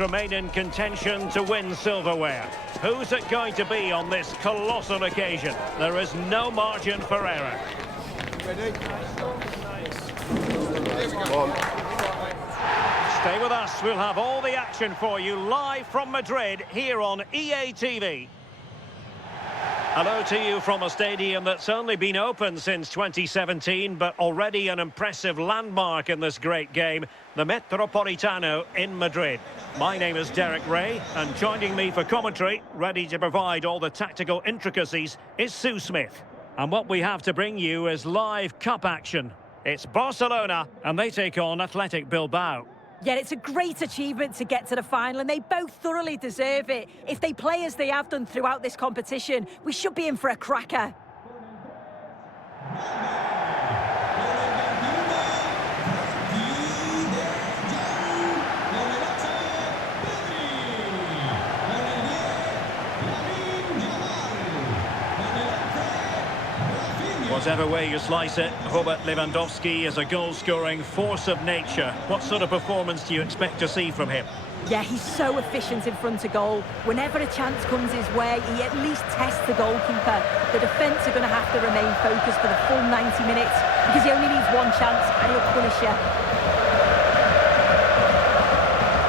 Remain in contention to win silverware. Who's it going to be on this colossal occasion? There is no margin for error. Ready? Stay with us, we'll have all the action for you live from Madrid here on EA TV. Hello to you from a stadium that's only been open since 2017, but already an impressive landmark in this great game, the Metropolitano in Madrid. My name is Derek Ray, and joining me for commentary, ready to provide all the tactical intricacies, is Sue Smith. And what we have to bring you is live cup action. It's Barcelona, and they take on Athletic Bilbao. Yeah, it's a great achievement to get to the final, and they both thoroughly deserve it. If they play as they have done throughout this competition, we should be in for a cracker. Whatever way you slice it, Robert Lewandowski is a goal-scoring force of nature. What sort of performance do you expect to see from him? Yeah, he's so efficient in front of goal. Whenever a chance comes his way, he at least tests the goalkeeper. The defence are going to have to remain focused for the full 90 minutes because he only needs one chance and he'll punish you.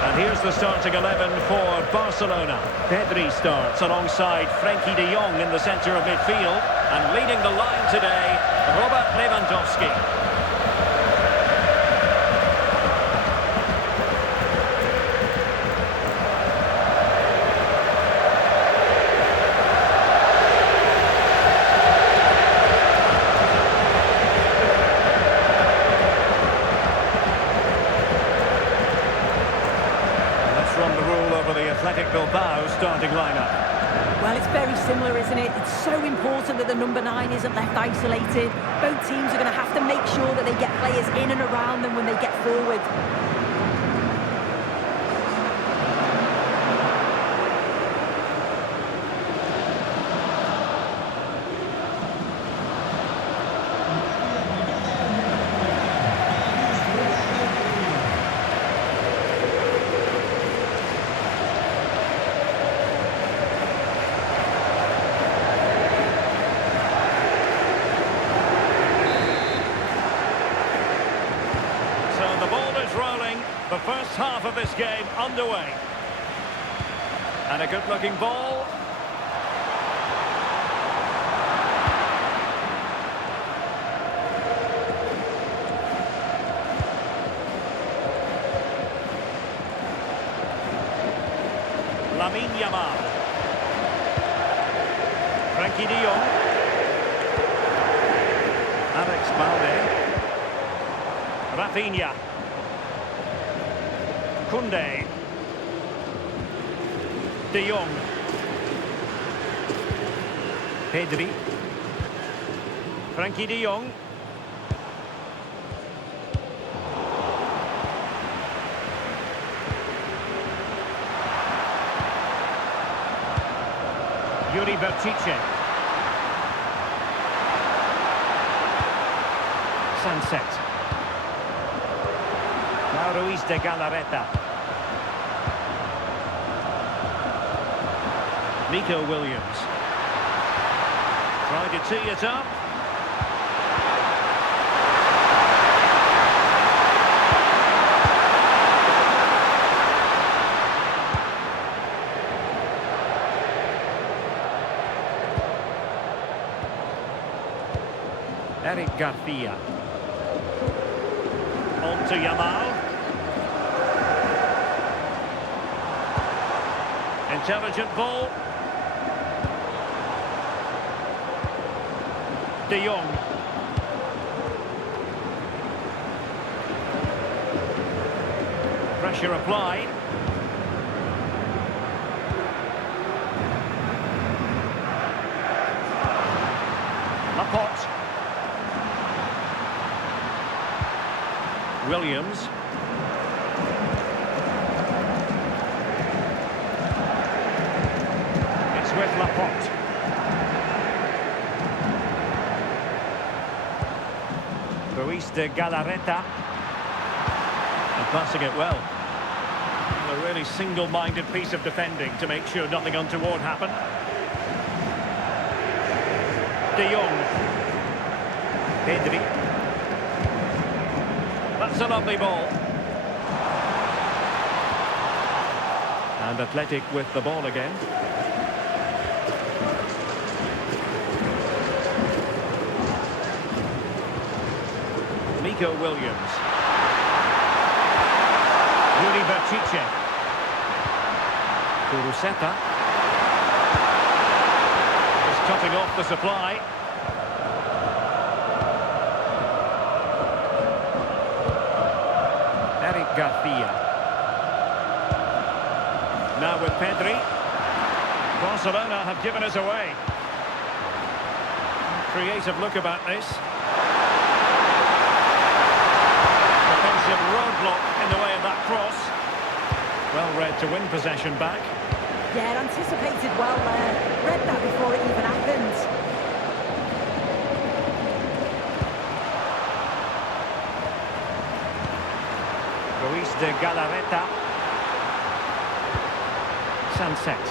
And here's the starting 11 for Barcelona. Pedri starts alongside Frenkie de Jong in the centre of midfield. And leading the line today, Robert Lewandowski. Let's run the rule over the Athletic Bilbao starting lineup. Well, it's very similar, isn't it? It's so important that the number 9 isn't left isolated. Both teams are going to have to make sure that they get players in and around them when they get forward. The first half of this game underway. And a good-looking ball. Lamine Yamal. Frenkie de Jong. Alex Balde. Rafinha. Koundé. De Jong. Pedri. Frenkie de Jong. Yuri Berchiche. Sunset. Now Ruiz de Galarreta. Nico Williams. Trying to tee it up. Eric Garcia. On to Yamal. Intelligent ball. De Jong. Pressure applied. Laporte. Williams. It's with Laporte. Ruiz de Galarreta. And passing it well. A really single-minded piece of defending to make sure nothing untoward happened. De Jong. Pedri. That's a lovely ball. And Athletic with the ball again. Nico Williams. Yuri Berchiche. Kuruseta. Just cutting off the supply. Eric Garcia. Now with Pedri. Barcelona have given us away. Creative look about this. Defensive roadblock in the way of that cross. Well read to win possession back. Yeah, anticipated well there. Read that before it even happened. Ruiz de Galarreta. Sunset.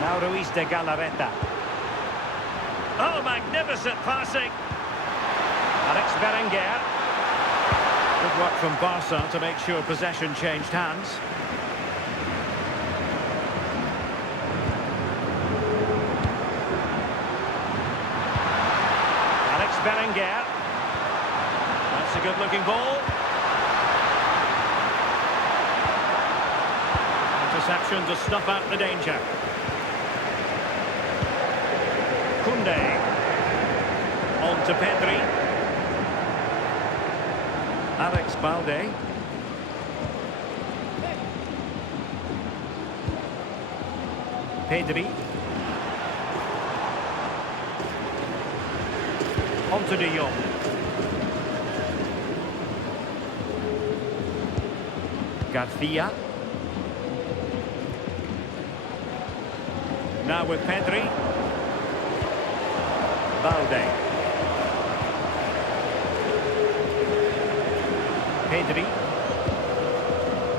Now Ruiz de Galarreta. Oh, magnificent passing. Alex Berenguer. Good work from Barca to make sure possession changed hands. Alex Berenguer. That's a good-looking ball. Interception to snuff out the danger. Koundé. On to Pedri. Alex Balde. Pedri. On to De Jong. Garcia. Now with Pedri. Balde. Pedri.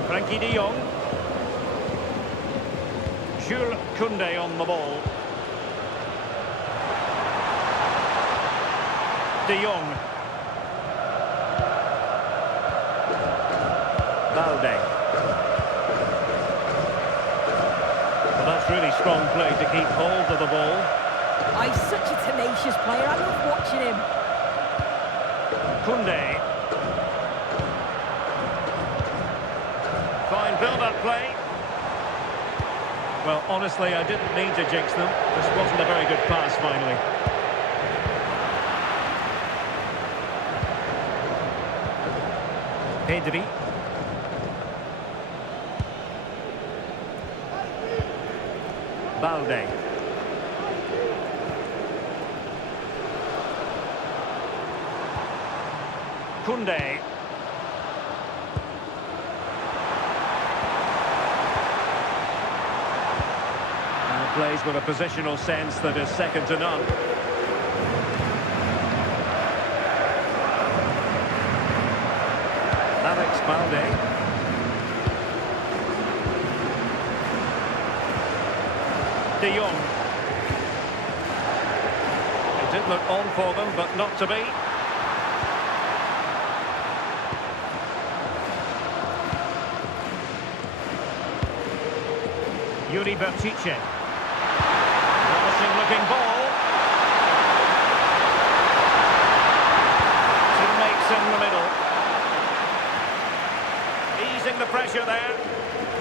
Frankie de Jong. Jules Koundé on the ball. De Jong. Balde. Well, that's really strong play to keep hold of the ball. Oh, he's such a tenacious player. I love watching him. Koundé. Fine build-up play. Well, honestly, I didn't need to jinx them. This wasn't a very good pass, finally. Pedri. Balde. Koundé. And plays with a positional sense that is second to none. Alex Balde. De Jong. It did look on for them, but not to be. Yuri Berchiche. Promising looking ball. Teammates in the middle. Easing the pressure there.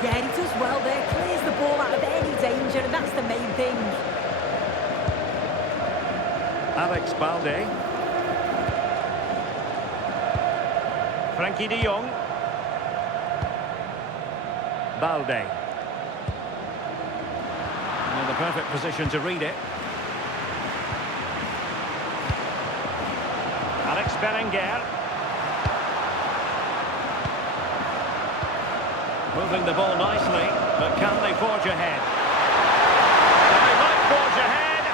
Yeah, he does well there. Clears the ball out of any danger, and that's the main thing. Alex Balde. Frankie de Jong. Balde. In the perfect position to read it. Alex Berenguer. Moving the ball nicely, but can they forge ahead? They might forge ahead.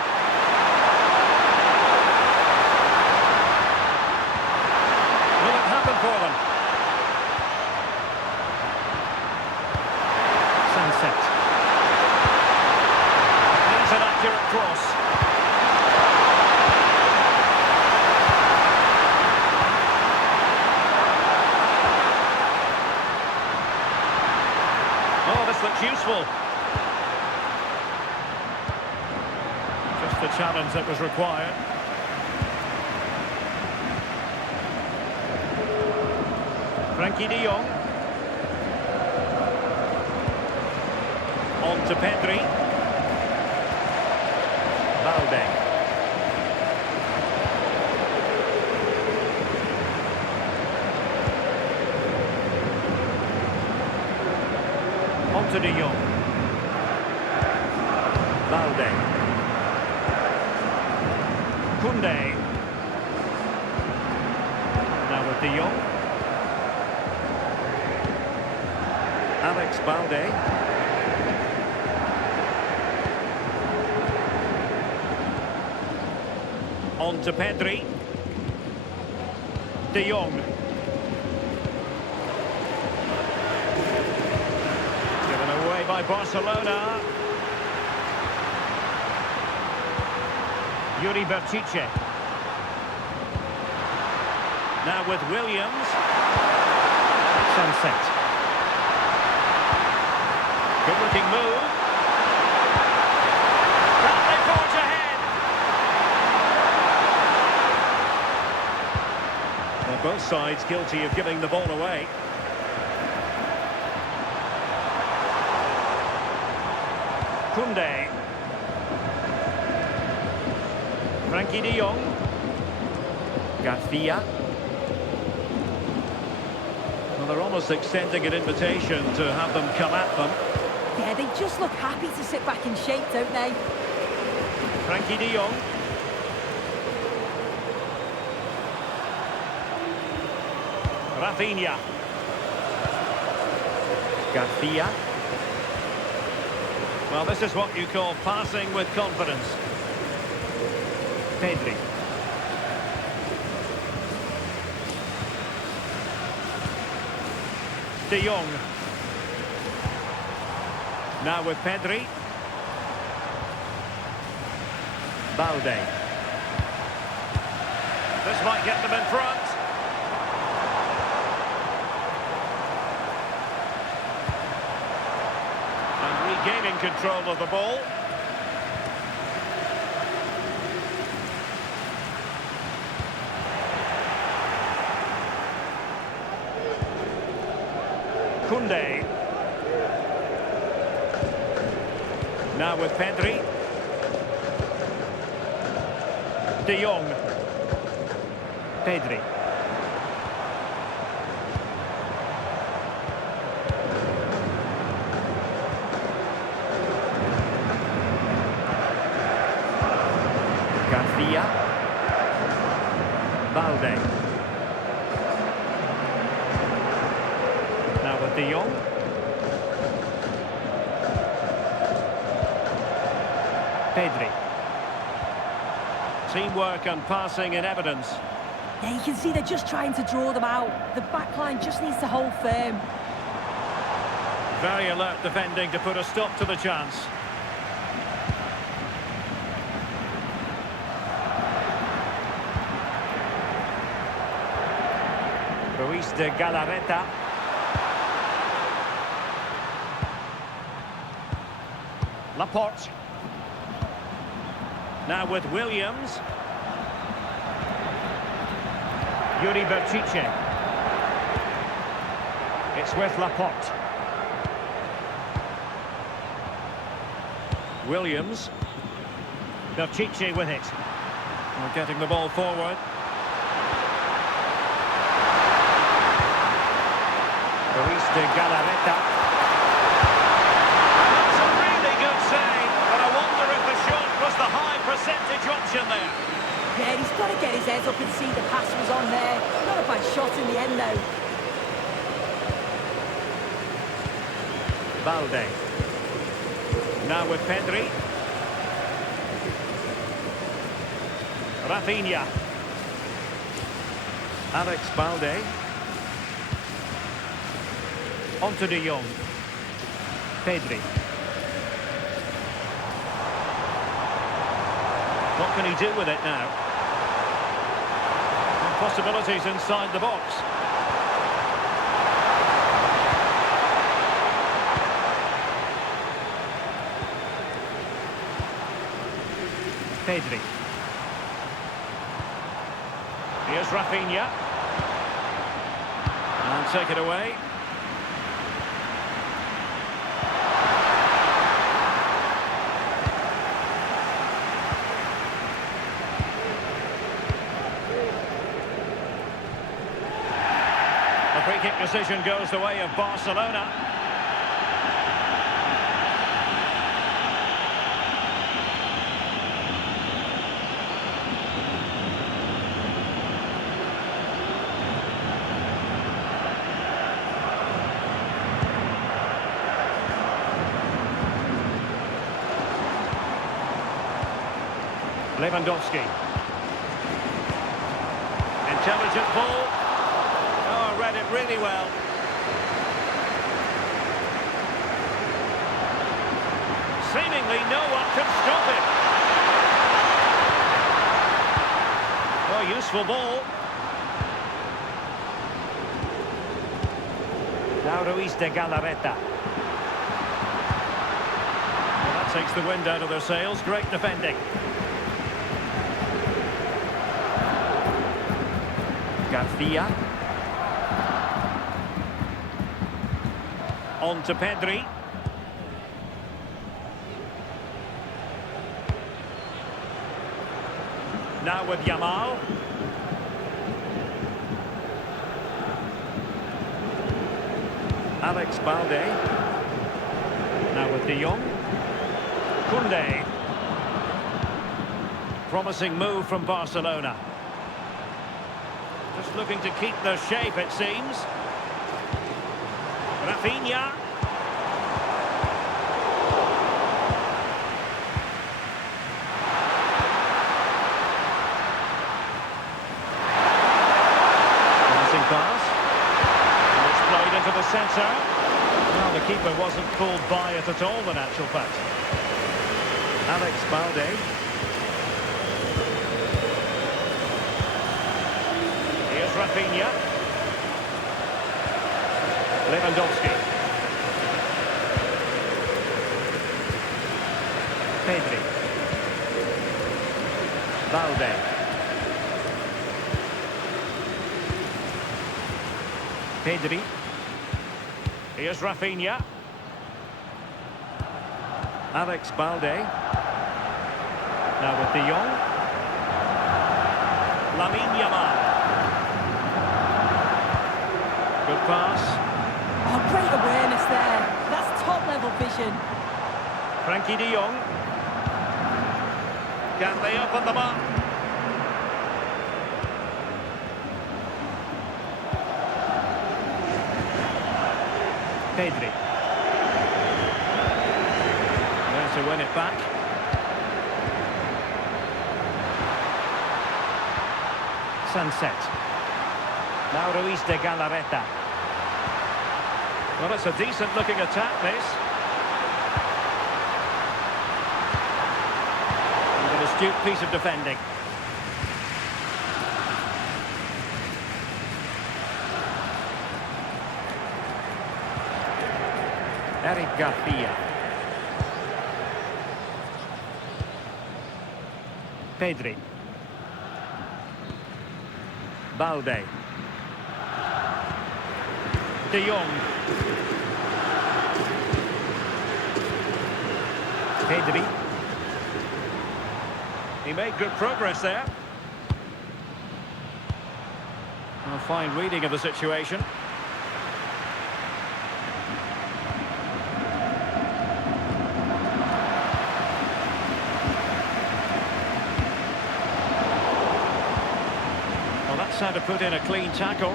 Will for them. Sunset. Needs an accurate cross. Oh, this looks useful. Just the challenge that was required. Frankie de Jong. On to Pedri. Balde. On to de Jong. Balde. Koundé. Now with de Jong. Alex Balde. On to Pedri. De Jong. Given away by Barcelona. Yuri Berchiche. Now with Williams. Sunset. Good-looking move. Can they forge ahead? Well, both sides guilty of giving the ball away. Koundé. Frankie de Jong. Garcia. Well, they're almost extending an invitation to have them come at them. Yeah, they just look happy to sit back in shape, don't they? Frankie de Jong. Rafinha. Garcia. Well, this is what you call passing with confidence. Pedri. De Jong. Now with Pedri. Balde. This might get them in front. And regaining control of the ball. Koundé. Now with Pedri. De Jong. Pedri. Garcia. Balde. Now with De Jong. Pedri. Teamwork and passing in evidence. Yeah, you can see they're just trying to draw them out. The back line just needs to hold firm. Very alert defending to put a stop to the chance. Ruiz de Galarreta. Laporte. Now with Williams. Yuri Berchiche. It's with Laporte. Williams. Berchiche with it. We're getting the ball forward. Ruiz de Galarreta. That's a really good save, but I wonder if the shot was the high percentage option there. Yeah, he's got to get his head up and see the pass was on there. Not a bad shot in the end, though. Balde. Now with Pedri. Rafinha. Alex Balde. On to De Jong. Pedri. What can he do with it now? And possibilities inside the box. Pedri. Here's Rafinha. And take it away. The free kick decision goes the way of Barcelona. Lewandowski. Intelligent ball. Oh, read it really well. Seemingly no one can stop it. Oh, useful ball. Now Ruiz de Galarreta. Well, that takes the wind out of their sails. Great defending. Garcia. On to Pedri. Now with Yamal. Alex Balde. Now with De Jong. Koundé. Promising move from Barcelona. Just looking to keep their shape, it seems. Rafinha. Passing pass. And it's played into the centre. Well, the keeper wasn't pulled by it at all, in actual fact. Alex Balde. Rafinha. Lewandowski. Pedri. Balde. Pedri. Here's Rafinha. Alex Balde. Now with De Jong. Lamine Yamal. Good pass. Oh, great awareness there. That's top-level vision. Frankie de Jong. Can they open them up? Pedri. There to win it back. Sunset. Now Ruiz de Galarreta. Well, it's a decent-looking attack, this. And an astute piece of defending. Eric Garcia. Pedri. Balde. De Jong. Pedri. He made good progress there. A fine reading of the situation. Well, that's how to put in a clean tackle.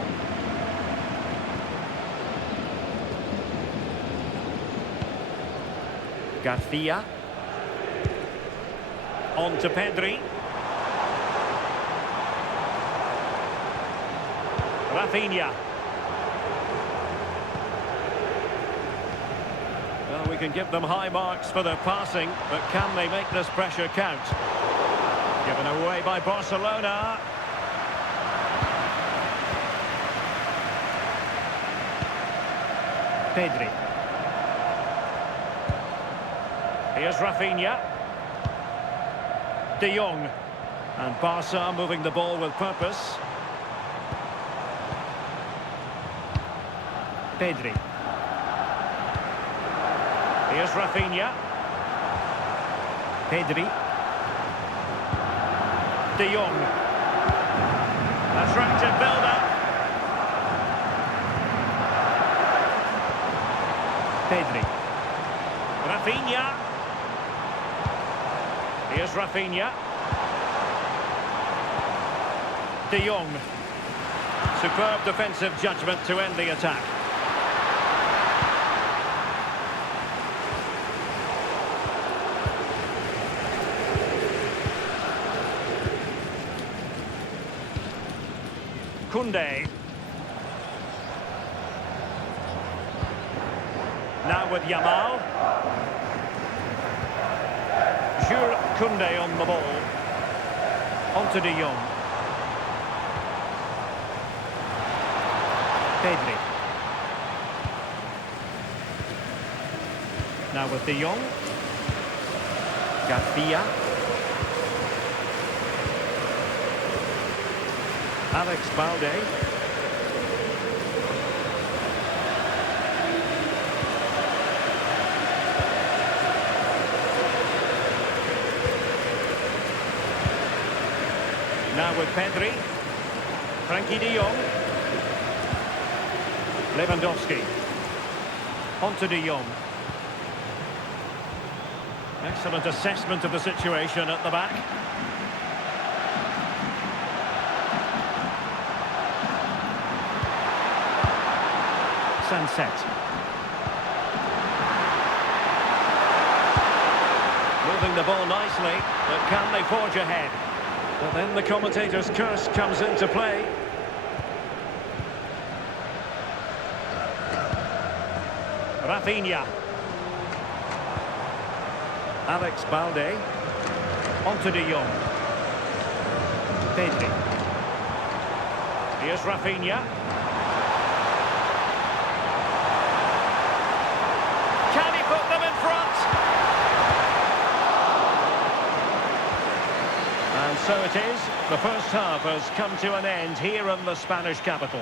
Garcia. On to Pedri. Rafinha. Well, we can give them high marks for their passing, but can they make this pressure count? Given away by Barcelona. Pedri. Here's Rafinha. De Jong. And Barca moving the ball with purpose. Pedri. Here's Rafinha. Pedri. De Jong. Attractive build-up. Pedri. Rafinha. Here's Rafinha. De Jong. Superb defensive judgment to end the attack. Koundé. Now with Yamal. Jules Koundé on the ball. On to De Jong. Pedri. Now with De Jong. Garcia. Alex Balde. Now with Pedri. Frankie de Jong. Lewandowski. On to de Jong. Excellent assessment of the situation at the back. Sunset. Moving the ball nicely, but can they forge ahead? But then the commentator's curse comes into play. Rafinha. Alex Balde. On to de Jong. Pedri. Here's Rafinha. Can he put them in front? And so it is. The first half has come to an end here in the Spanish capital.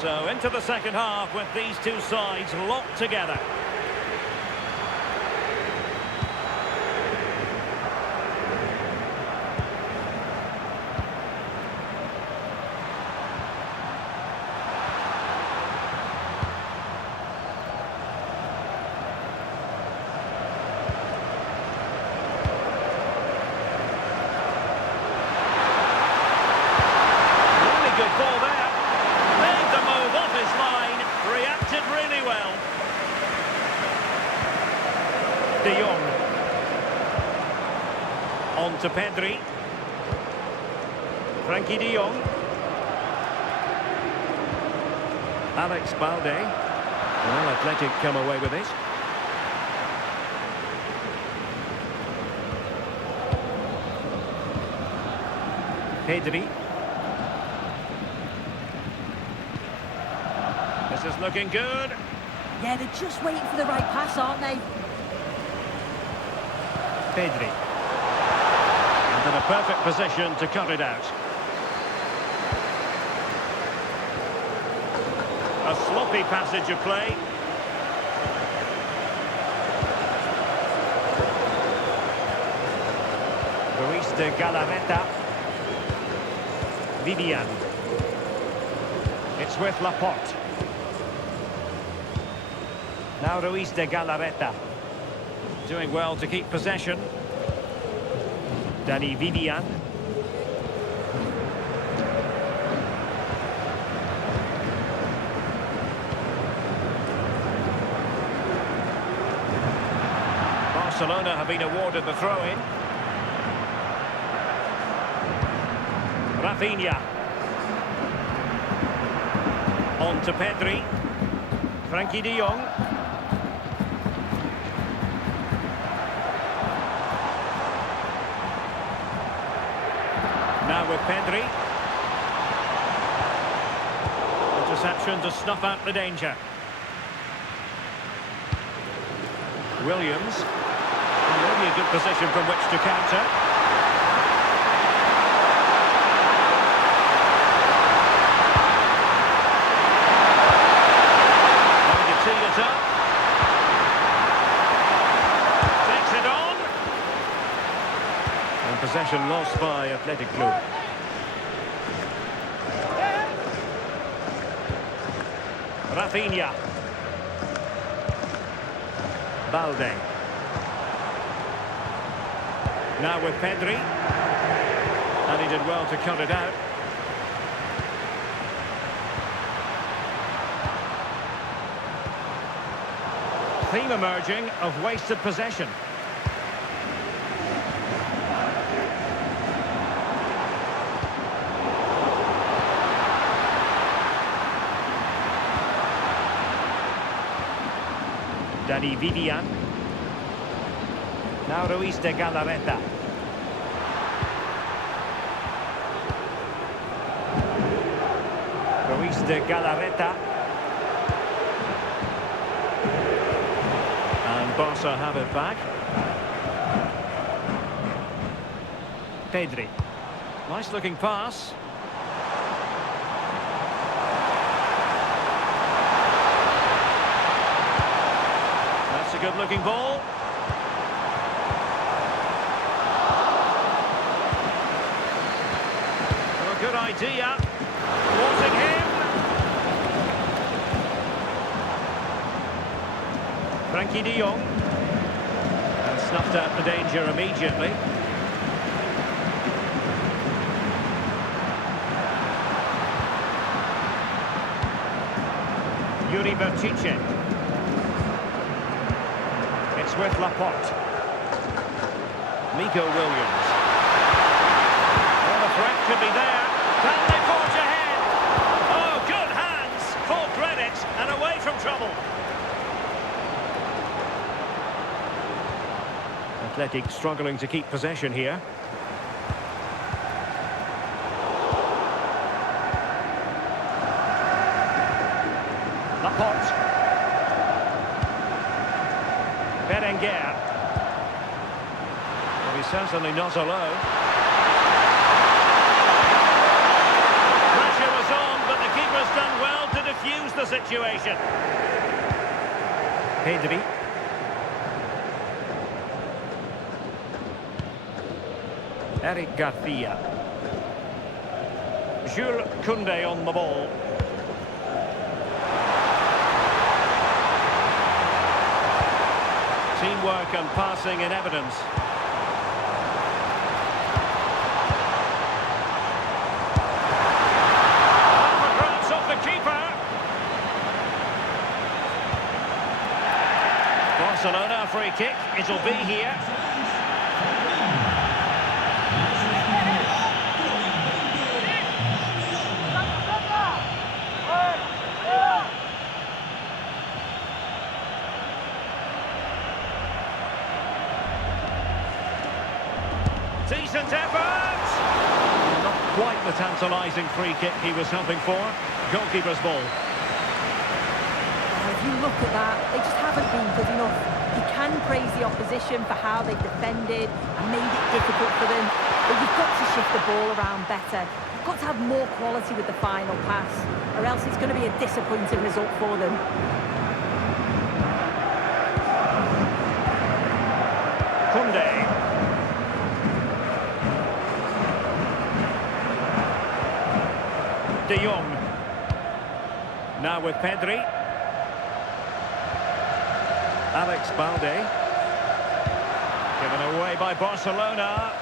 So into the second half with these two sides locked together. Really good ball there. Reacted really well. De Jong. On to Pedri. Frankie de Jong. Alex Balde. Well, Athletic come away with it. Pedri. This is looking good. Yeah, they're just waiting for the right pass, aren't they? Pedri. And in a perfect position to cut it out. A sloppy passage of play. Luis de Galarreta. Vivian. It's with Laporte. Now Ruiz de Galarreta. Doing well to keep possession. Dani Vivian. Barcelona have been awarded the throw-in. Rafinha. On to Pedri. Frankie de Jong. Now with Pedri. Interception to snuff out the danger. Williams. Maybe a good position from which to counter. Going to tee it up. Takes it on. And possession lost by Athletic Club. Rafinha. Balde. Now with Pedri. And he did well to cut it out. Theme emerging of wasted possession. Dani Vivian. Now Ruiz de Galarreta. Ruiz de Galarreta. And Barca have it back. Pedri. Nice looking pass. That's a good looking ball. Good idea. Wanting him. Frankie de Jong. And snuffed out the danger immediately. Yuri Bertice. It's with Laporte. Nico Williams. Well, the threat could be there. Can they forge ahead? Oh, good hands. Full credit and away from trouble. Athletic struggling to keep possession here. Laporte. Berenguer. Well, he's certainly not alone. Has done well to defuse the situation. Pedri. Eric Garcia. Jules Koundé on the ball. Teamwork and passing in evidence. Barcelona, a free kick, it'll be here. Decent effort! Not quite the tantalising free kick he was hoping for. Goalkeeper's ball. If you look at that, they just haven't been good enough. You can praise the opposition for how they've defended and made it difficult for them, but you've got to shift the ball around better. You've got to have more quality with the final pass, or else it's going to be a disappointing result for them. Koundé. De Jong. Now with Pedri. Alex Balde. Given away by Barcelona.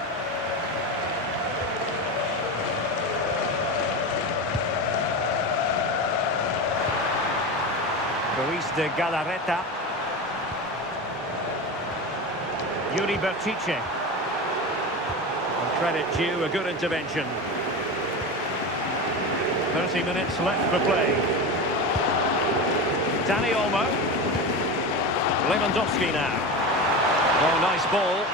Luis de Galarreta. Yuri Bertice. And credit due, a good intervention. 30 minutes left for play. Dani Olmo. Lewandowski now. Oh, nice ball.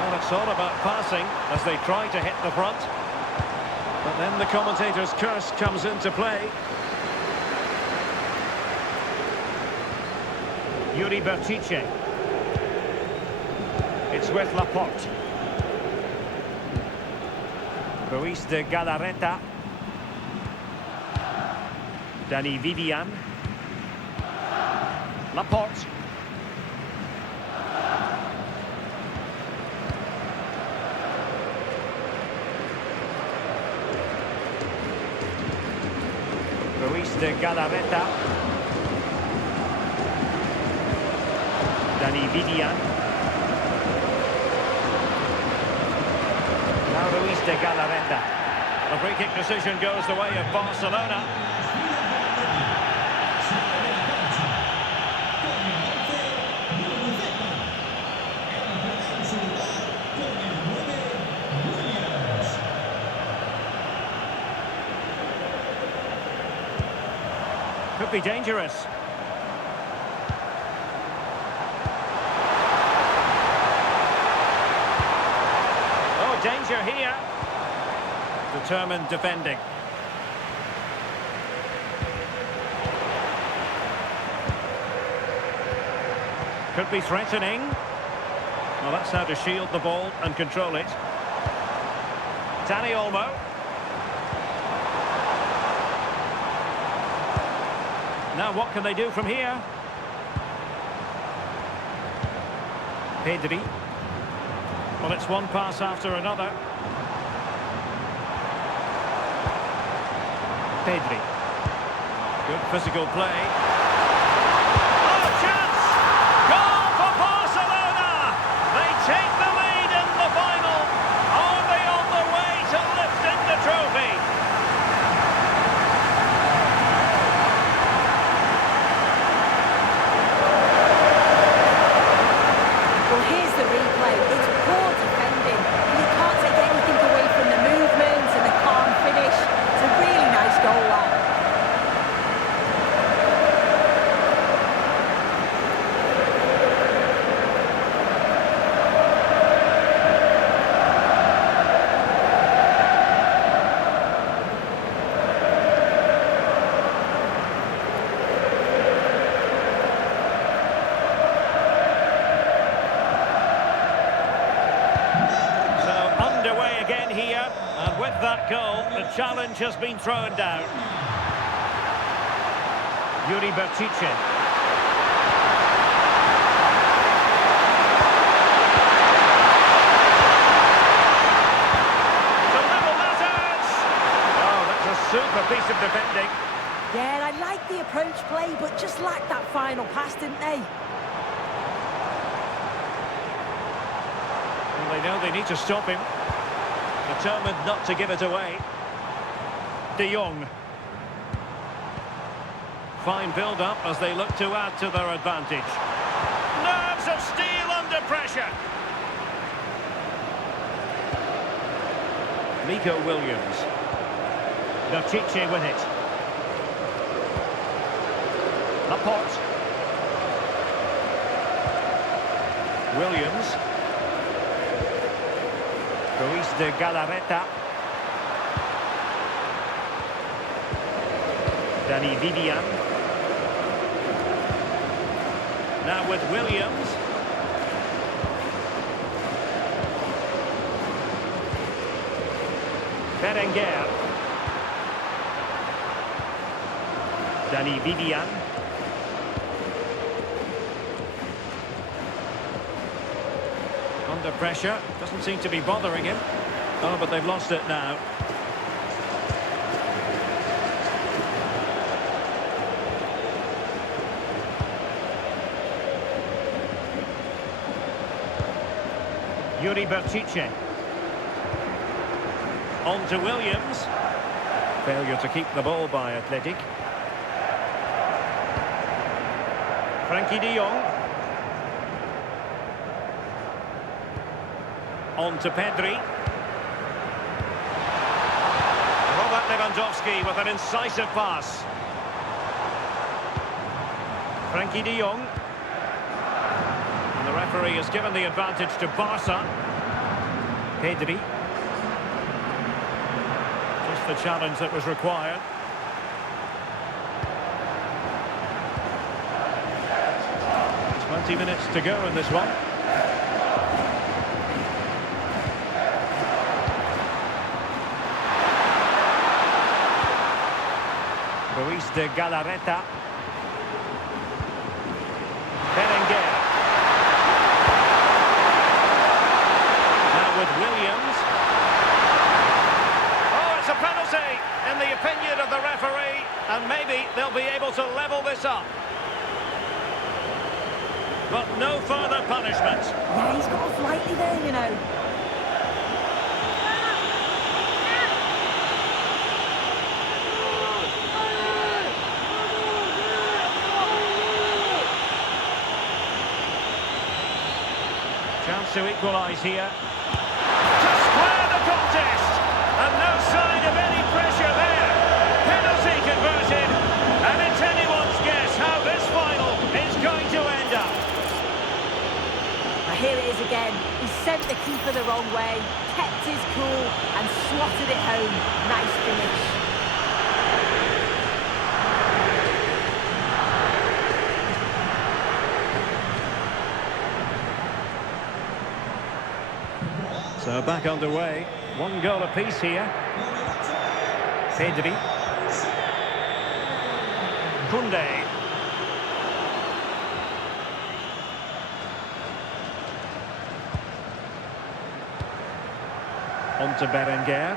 Well, it's all about passing as they try to hit the front. But then the commentator's curse comes into play. Yuri Bertice. It's with Laporte. Luis de Galarreta. Dani Vivian. Laporte. Luis de Galarreta. Dani Vivian. Now Luis de Galarreta. A free kick decision goes the way of Barcelona. Could be dangerous. Oh, danger here. Determined defending. Could be threatening. Well, that's how to shield the ball and control it. Dani Olmo. Now what can they do from here? Pedri. Well, it's one pass after another. Pedri. Good physical play. Oh, chance! Goal for Barcelona! They take the lead in the final. Are they on the way to lifting the trophy? Well, here's the replay. It's poor defending. You can't take anything away from the movement and the calm finish. It's a really nice goal, that. With that goal, the challenge has been thrown down. Yuri Bertice. The level matters! Oh, that's a super piece of defending. Yeah, I like the approach play, but just lacked that final pass, didn't they? Well, they know they need to stop him. Determined not to give it away. De Jong. Fine build-up as they look to add to their advantage. Nerves of steel under pressure. Nico Williams. Bertice with it. Laporte. Williams. Luis de Galarreta. Dani Vivian. Now with Williams. Berenguer. Dani Vivian. Under pressure, doesn't seem to be bothering him. Oh, but they've lost it now. Yuri Berchiche. On to Williams. Failure to keep the ball by Athletic. Frankie de Jong. On to Pedri. Robert Lewandowski with an incisive pass. Frankie de Jong. And the referee has given the advantage to Barca. Pedri. Just the challenge that was required. There's 20 minutes to go in this one. Ruiz de Galarreta. Berenguer. Now with Williams. Oh, it's a penalty in the opinion of the referee, and maybe they'll be able to level this up. But no further punishment. Yeah, he's got off lightly there, you know. Chance to equalise here. To square the contest! And no sign of any pressure there. Penalty converted. And it's anyone's guess how this final is going to end up. Now here it is again. He sent the keeper the wrong way, kept his cool and slotted it home. Nice finish. So back underway. One goal apiece here. Pedri. Koundé. On to Berenguer.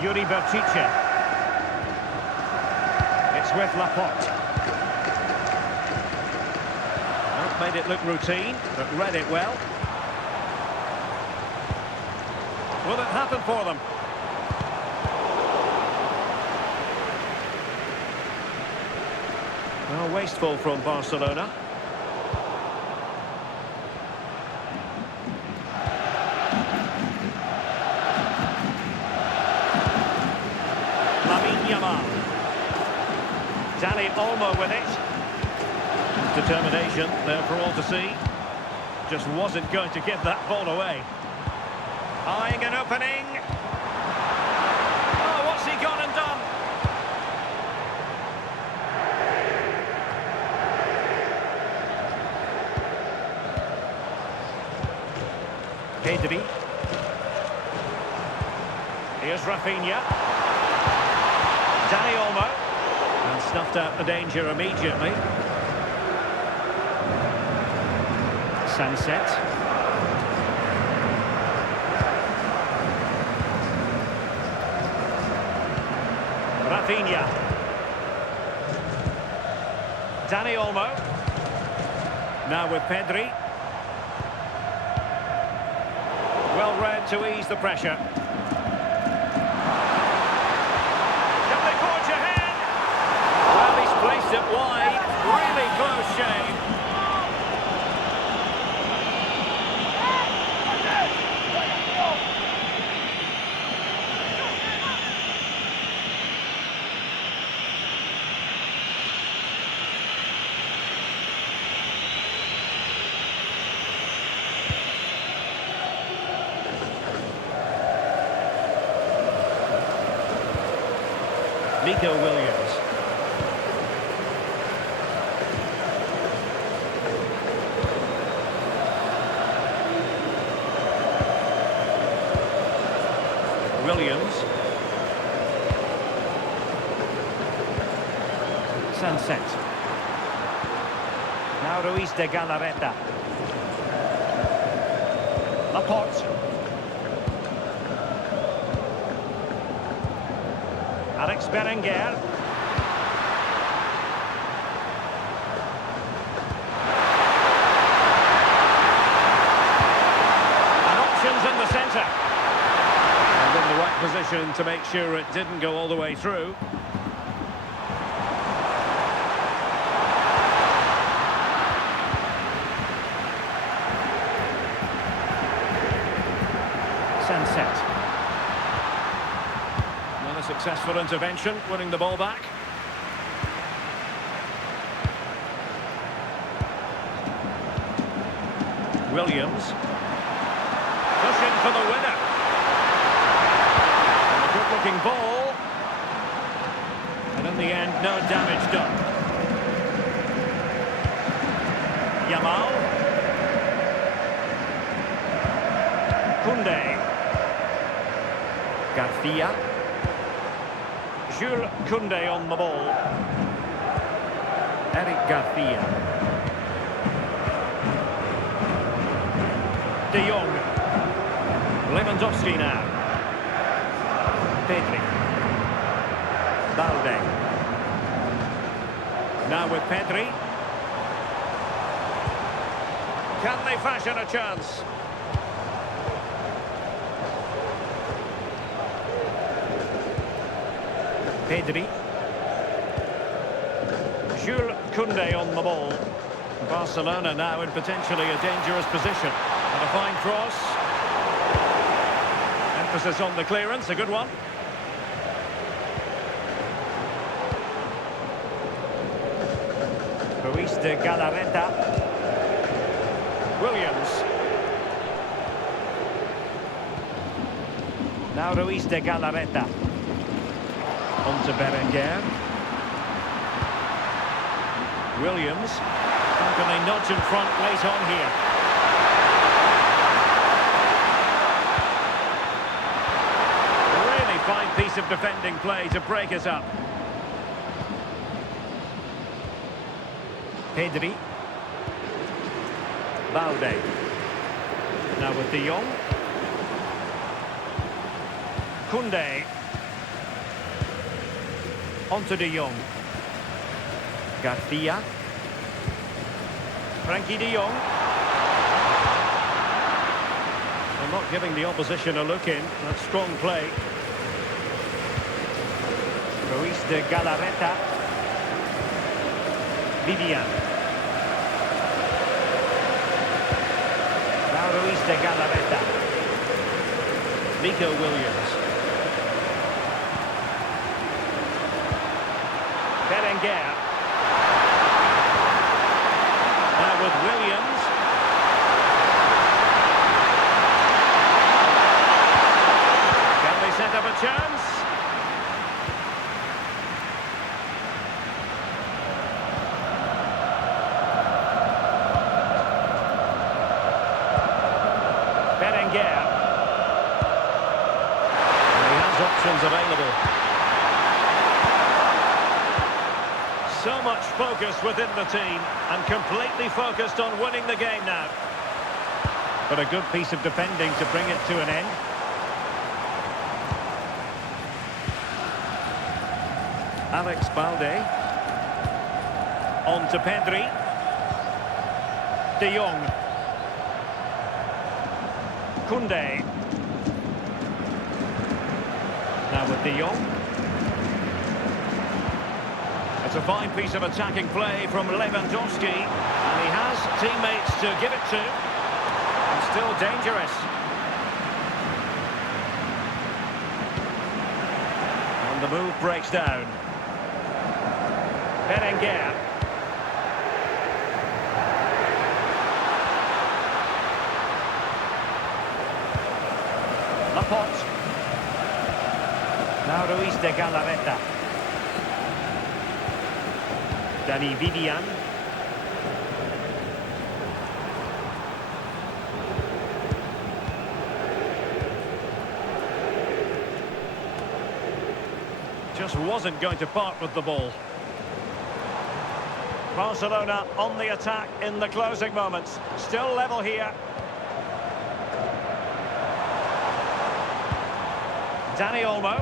Yuri Berchiche. It's with Laporte. Well, made it look routine, but read it well. Will it happen for them? Well, wasteful from Barcelona. Dani Olmo with it. Determination there for all to see. Just wasn't going to give that ball away. Eyeing an opening. Oh, what's he gone and done? Pedri. Here's Rafinha. Dani Olmo. And snuffed out the danger immediately. Sunset. Rafinha. Dani Olmo. Now with Pedri. Well read to ease the pressure. Can they forge ahead? Well, he's placed it wide. Really close shave. Nico Williams. Williams. Sunset. Now Ruiz de Galarreta. Laporte. Alex Berenguer. the centre. And in the right position to make sure it didn't go all the way through. Sunset. Another successful intervention, winning the ball back. Williams. Pushing for the winner. And a good-looking ball. And in the end, no damage done. Yamal. Koundé. Garcia. Jules Koundé on the ball. Eric Garcia. De Jong. Lewandowski now. Pedri. Balde. Now with Pedri. Can they fashion a chance? Pedri. Jules Koundé on the ball. Barcelona now in potentially a dangerous position. And a fine cross. Emphasis on the clearance, a good one. Ruiz de Galarreta. Williams. Now Ruiz de Galarreta. On to Berenguer. Williams. How can they nudge in front late on here? Really fine piece of defending play to break us up. Pedri. Balde. Now with De Jong. Koundé. On to De Jong. Garcia. Frankie De Jong. Well, not giving the opposition a look in. That's strong play. Ruiz de Galarreta. Vivian. Now Ruiz de Galarreta. Nico Williams. Berenguer. Now with Williams. Can they set up a chance? Berenguer. And he has options available. So much focus within the team and completely focused on winning the game now. But a good piece of defending to bring it to an end. Alex Balde. On to Pedri. De Jong. Koundé. Now with De Jong. It's a fine piece of attacking play from Lewandowski. And he has teammates to give it to. And still dangerous. And the move breaks down. Berenguer. Laporte. Now Ruiz de Galarreta. Danny Vivian. Just wasn't going to part with the ball. Barcelona on the attack in the closing moments. Still level here. Dani Olmo.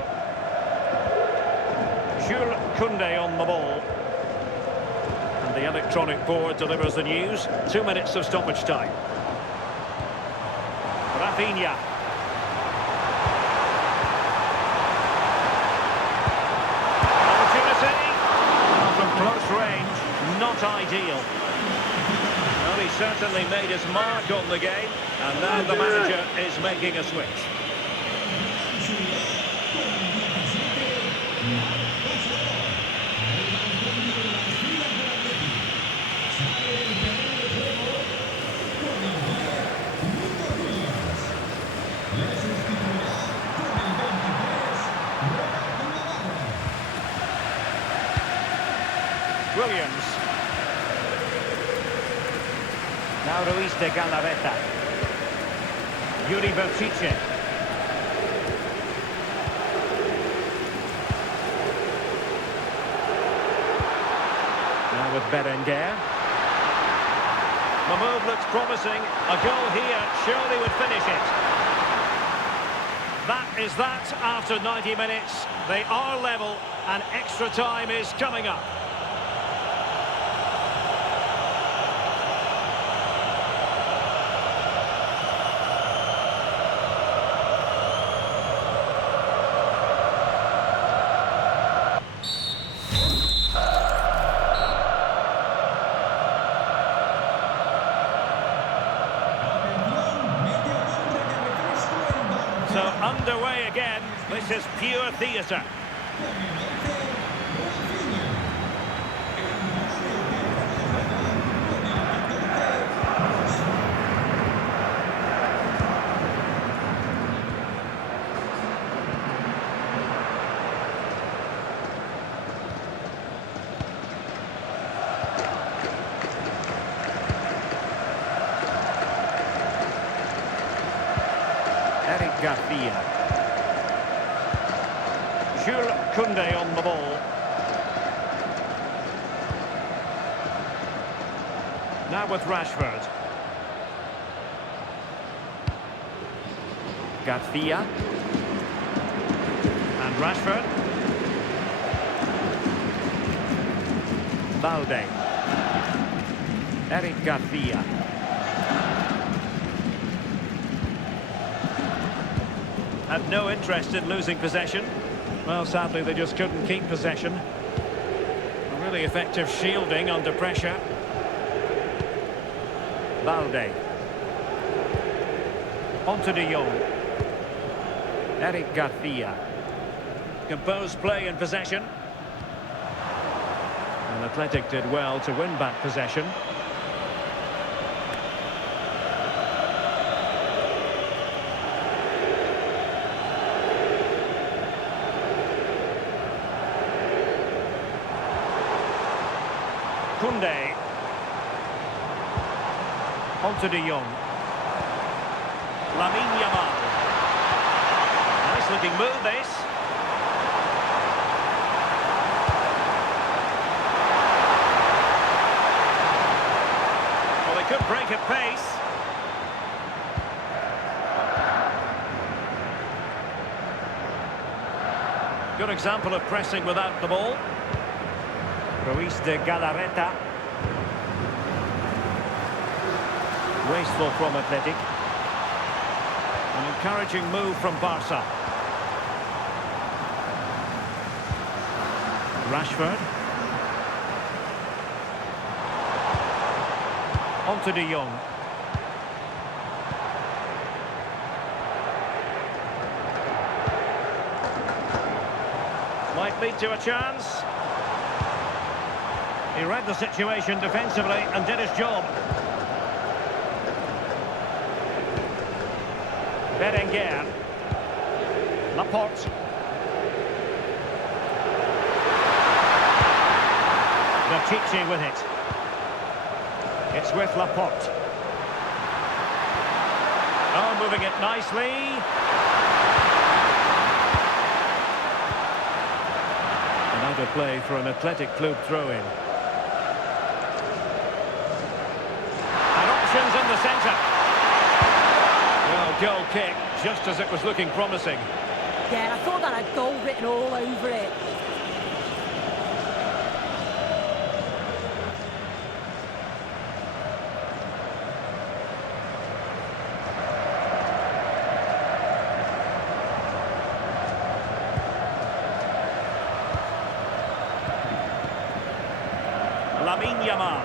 Jules Koundé on the ball. And the electronic board delivers the news. 2 minutes of stoppage time. Rafinha. not ideal. Well, he certainly made his mark on the game, and now the manager is making a switch. Williams. Now Ruiz de Galarreta. Yuri Berchiche. Now with Berenguer. The move looks promising. A goal here surely would finish it. That is that after 90 minutes. They are level and extra time is coming up. So underway again. This is pure theatre. Garcia. Jules Koundé on the ball. Now with Rashford. Garcia. And Rashford. Balde. Eric Garcia. Had no interest in losing possession. Well, sadly, they just couldn't keep possession. A really effective shielding under pressure. Balde. Onto De Jong. Eric Garcia. Composed play in possession. And Athletic did well to win back possession. Koundé. Onto De Jong. Lamine Yamal. Nice looking move, this. Well, they could break at pace. Good example of pressing without the ball. Ruiz de Galarreta. Wasteful from Athletic. An encouraging move from Barca. Rashford. Onto De Jong. Might lead to a chance. He read the situation defensively and did his job. Berenguer. Laporte. Berchiche with it. It's with Laporte. Oh, moving it nicely. Another play for an Athletic Club throw-in. Options in the centre. Well, goal kick, just as it was looking promising. Yeah, I thought that had goal written all over it. Lamine Yamal. Yamal.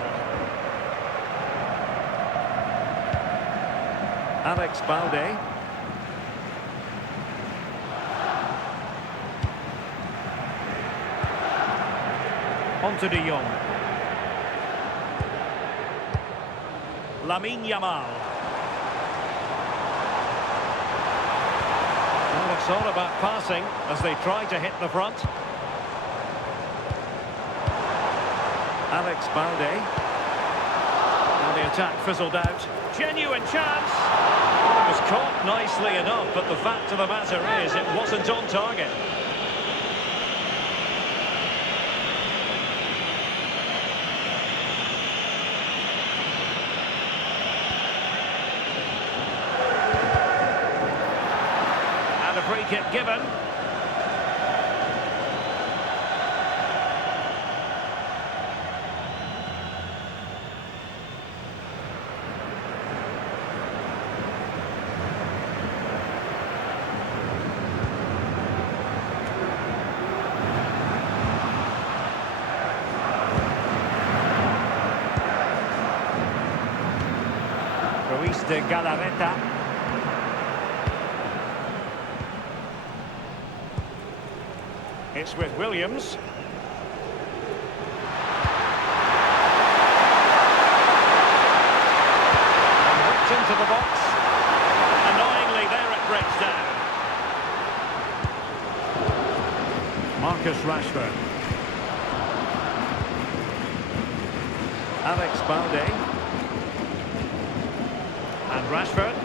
Alex Balde. On to De Jong. Lamine Yamal. Well, it's all about passing as they try to hit the front. Alex Balde. And the attack fizzled out. Genuine chance. It was caught nicely enough, but the fact of the matter is it wasn't on target. And a free kick given. De Galarreta. It's with Williams. Whipped into the box. Annoyingly, there it breaks down. Marcus Rashford. Alex Balde. And Rashford.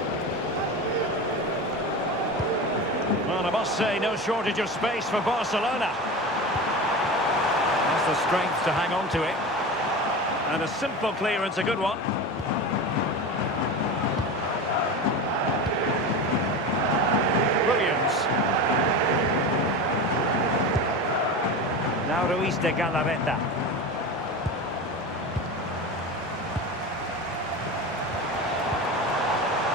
Well, I must say, no shortage of space for Barcelona. That's the strength to hang on to it. And a simple clearance, a good one. Williams. Now Ruiz de Galarreta.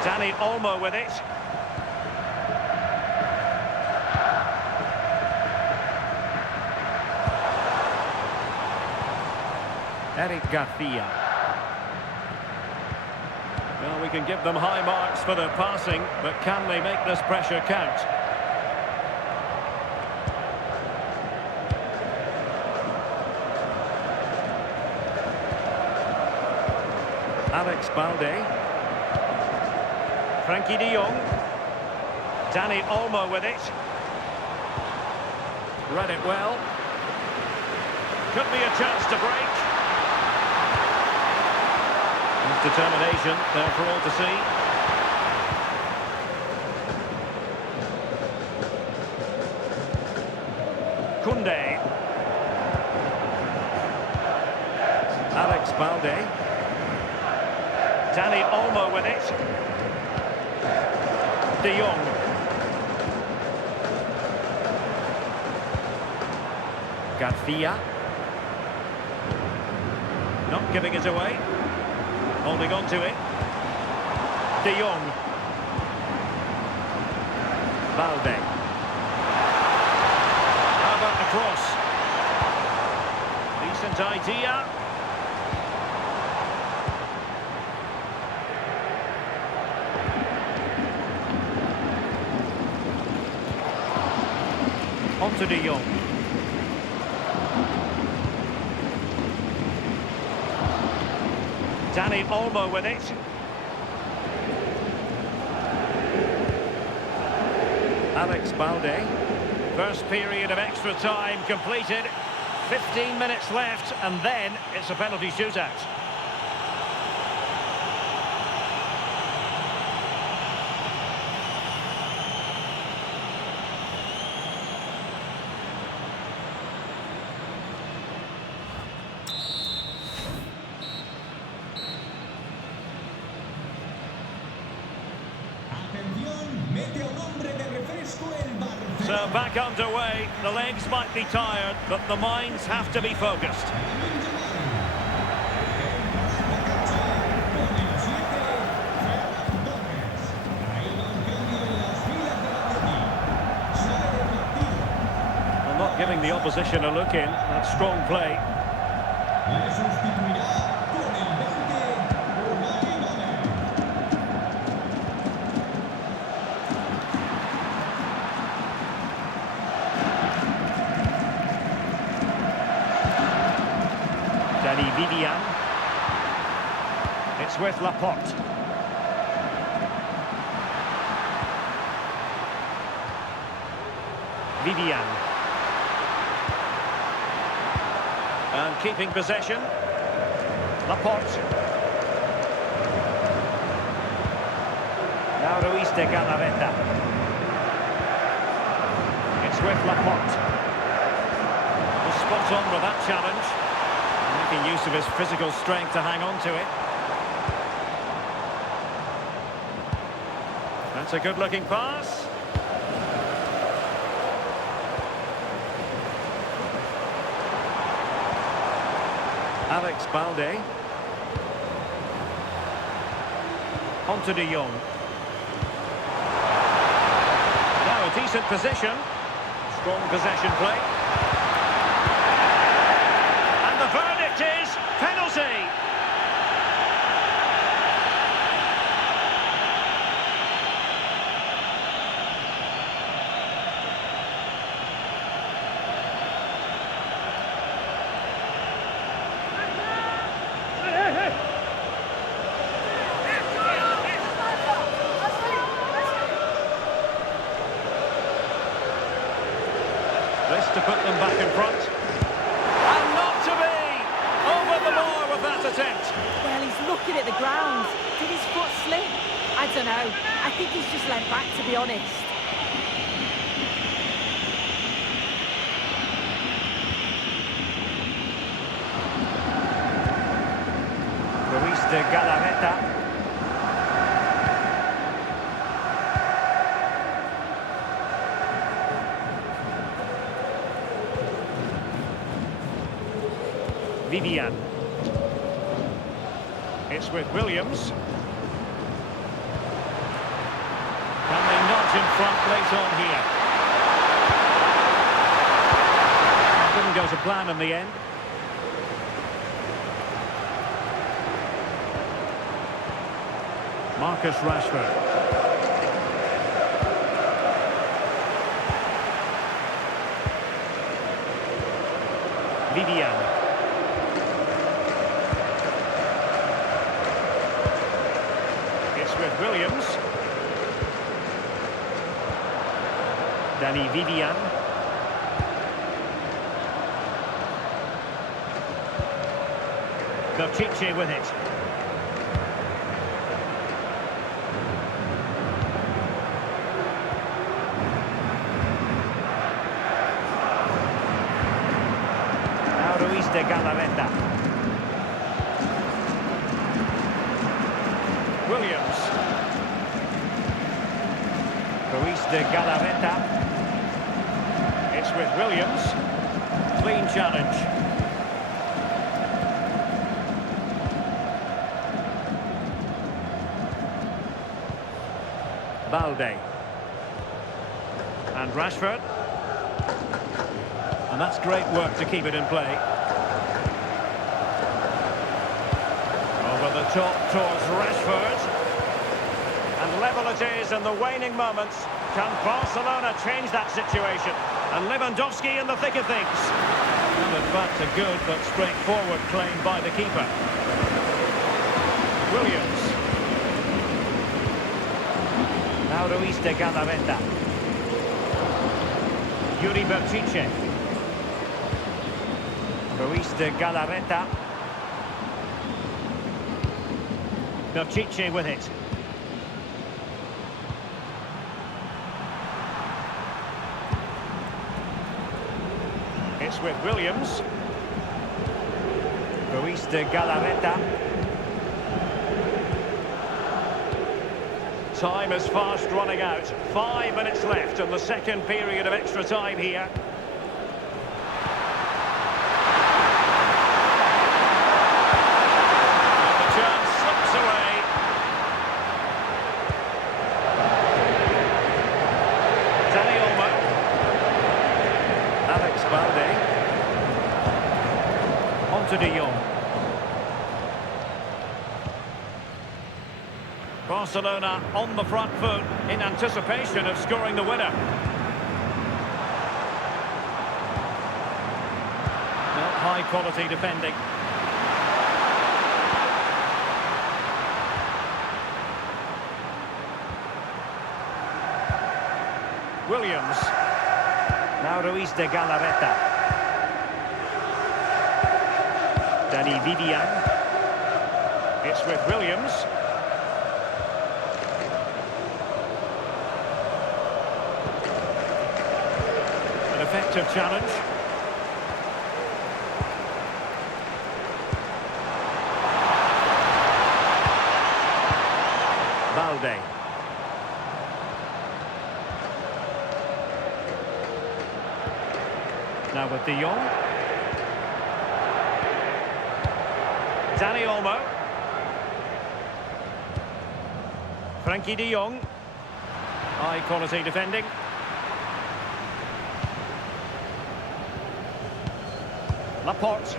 Dani Olmo with it. Eric Garcia. Well, we can give them high marks for their passing, but can they make this pressure count? Alex Balde. Frankie de Jong. Dani Olmo with it. Read it well. Could be a chance to break. His determination there for all to see. Koundé. Alex Balde. Dani Olmo with it. De Jong. Garcia. Not giving it away. Holding on to it. De Jong. Balde. How about the cross? Decent idea. On to De Jong. Dani Olmo with it. Alex Balde. First period of extra time completed. 15 minutes left, and then it's a penalty shootout. So back underway, the legs might be tired, but the minds have to be focused. Well, not giving the opposition a look in, that's strong play. Vivian. It's with Laporte. Vivian. And keeping possession. Laporte. Now Ruiz de Galarreta. It's with Laporte. Was spot on with that challenge. Making use of his physical strength to hang on to it. That's a good-looking pass. Alex Balde. On to De Jong. Now a decent position. Strong possession play. And the verdict is penalty. This to put them back in front. And not to be! Over the bar with that attempt. Well, he's looking at the ground. Did his foot slip? I don't know. I think he's just leant back, to be honest. Ruiz de Galarreta. Vivian. It's with Williams. Can they nudge in front late on here? Didn't go to plan in the end. Marcus Rashford. Vivian. With Williams. Danny Vivian. Berchiche with it. Now Ruiz de Galarreta. Williams. Ruiz de Galarreta. It's with Williams. Clean challenge. Balde. And Rashford. And that's great work to keep it in play. Over the top towards Rashford. And level it is in the waning moments. Can Barcelona change that situation? And Lewandowski in the thick of things. And in fact, a good but straightforward claim by the keeper. Williams. Now Ruiz de Galarreta. Yuri Berchiche. Ruiz de Galarreta. Berchiche with it. It's with Williams. Ruiz de Galarreta. Time is fast running out. 5 minutes left in the second period of extra time here. And the chance slips away. Dani Olmo. Alex Balde. On to De Jong. Barcelona on the front foot in anticipation of scoring the winner. Not high quality defending. Williams. Now Ruiz de Galarreta. Danny Vivian. It's with Williams. An effective challenge. Balde. Now with De Jong. Dani Olmo. Frankie De Jong. High quality defending. Laporte.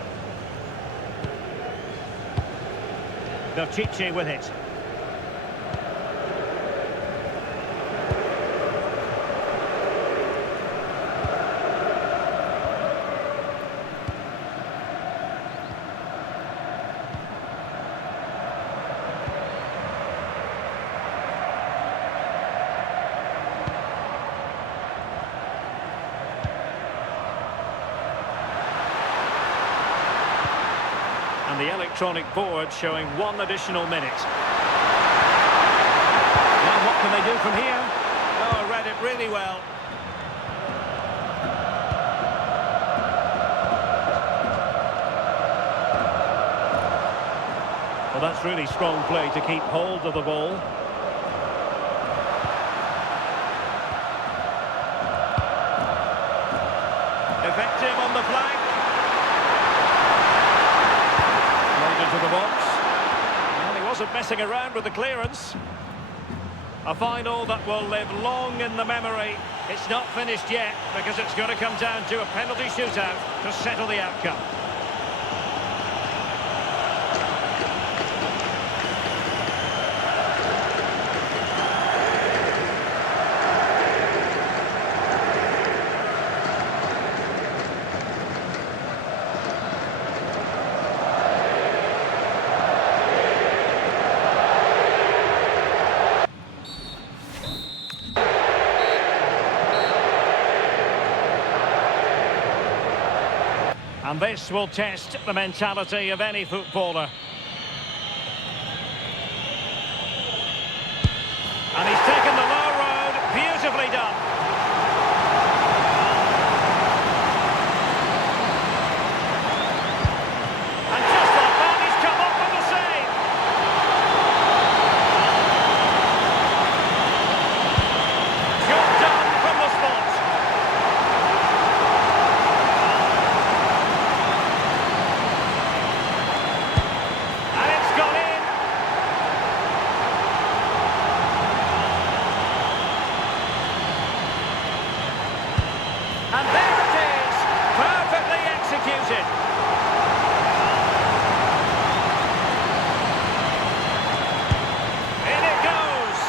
Belchiche with it. And the electronic board showing 1 additional minute. Now what can they do from here? Oh, read it really well. Well, that's really strong play to keep hold of the ball. Effective on the flank. Into the box. Well, he wasn't messing around with the clearance. A final that will live long in the memory. It's not finished yet because it's going to come down to a penalty shootout to settle the outcome. And this will test the mentality of any footballer. And he's taken the low road, beautifully done. And just like that, he's come up with the save. Job done from the spot. And there it is, perfectly executed. In it goes.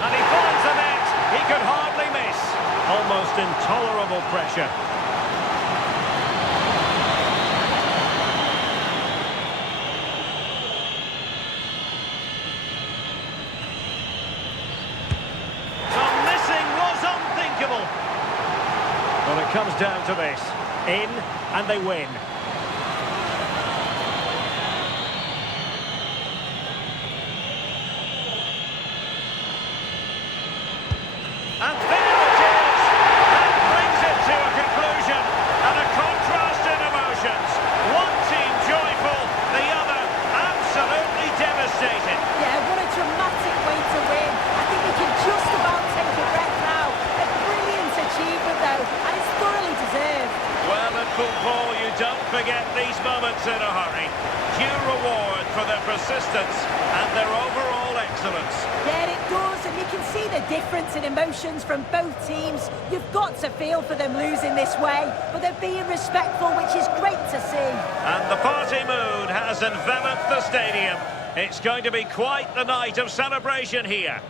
And he finds the net. He could hardly miss. Almost intolerable pressure. Well, it comes down to this. In, and they win. And there it is! That brings it to a conclusion. And a contrast in emotions. One team joyful, the other absolutely devastated. Yeah, what a dramatic way to win. I think we can just about take a breath now. A brilliant achievement, though, and it's thoroughly deserved. Well, in football, you don't forget these moments in a hurry. Due reward for their persistence and their overall excellence. Yeah, it does, and you can see the difference in emotions from both teams. You've got to feel for them losing this way, but they're being respectful, which is great to see. And the party mood has enveloped the stadium. It's going to be quite the night of celebration here.